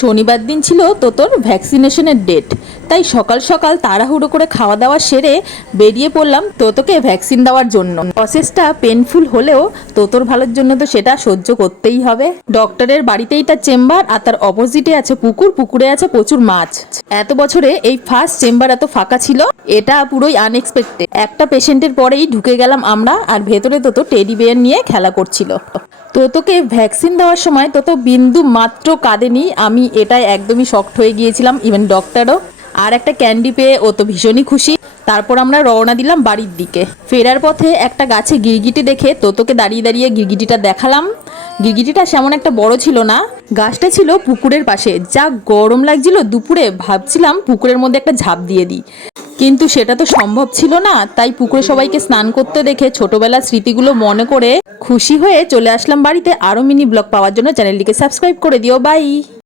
শনিবার দিন ছিল তোতোর ভ্যাকসিনেশনের ডেট, তাই সকাল সকাল তাড়াহুড়ো করে খাওয়া দাওয়া সেরে বেরিয়ে পড়লাম তোতোকে ভ্যাকসিন দেওয়ার জন্য। প্রসেসটা পেনফুল হলেও তোতোর ভালোর জন্য তো সেটা সহ্য করতেই হবে। ডক্টরের বাড়িতেই তার চেম্বার, আর তার অপোজিটে আছে পুকুর, পুকুরে আছে প্রচুর মাছ। এত বছরে এই ফার্স্ট চেম্বার এত ফাঁকা ছিল, এটা পুরোই আনএক্সপেক্টেড। একটা পেশেন্টের পরেই ঢুকে গেলাম আমরা, আর ভেতরে তোতো টেডি বিয়ার নিয়ে খেলা করছিল। তোতোকে ভ্যাকসিন দেওয়ার সময় তোতো বিন্দু মাত্র কাঁদেনি, আমি এটাই একদমই শকড হয়ে গিয়েছিলাম, ইভেন ডক্টরও। আর একটা ক্যান্ডি পেয়ে ও তো ভীষণই খুশি। তারপর আমরা রওনা দিলাম বাড়ির দিকে। ফেরার পথে একটা গাছে গিরগিটি দেখে তোতোকে দাঁড়িয়ে দাঁড়িয়ে গিরগিটিটা দেখালাম। গিরগিটিটা সেমন একটা বড় ছিল না, গাছটা ছিল পুকুরের পাশে। যা গরম লাগছিল দুপুরে, ভাবছিলাম পুকুরের মধ্যে একটা ঝাঁপ দিয়ে দিই, কিন্তু সেটা তো সম্ভব ছিল না। তাই পুকুরে সবাইকে স্নান করতে দেখে ছোটবেলার স্মৃতিগুলো মনে করে খুশি হয়ে চলে আসলাম বাড়িতে। আরও মিনি ব্লগ পাওয়ার জন্য চ্যানেলটিকে সাবস্ক্রাইব করে দিও। বাই।